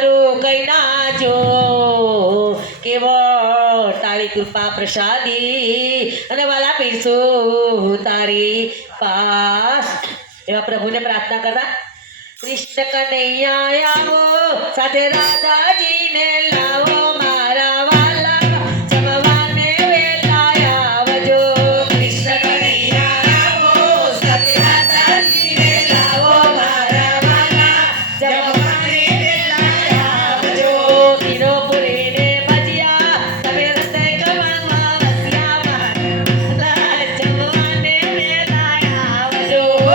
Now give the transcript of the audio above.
મારું કઈ ના જો કેવો તારી કૃપા પ્રસાદી. અને વાલા પીરસું તારી પાસ. એવા પ્રભુને પ્રાર્થના કરતા, કૃષ્ણ કનૈયા આવો સાથે રાધાજીને લા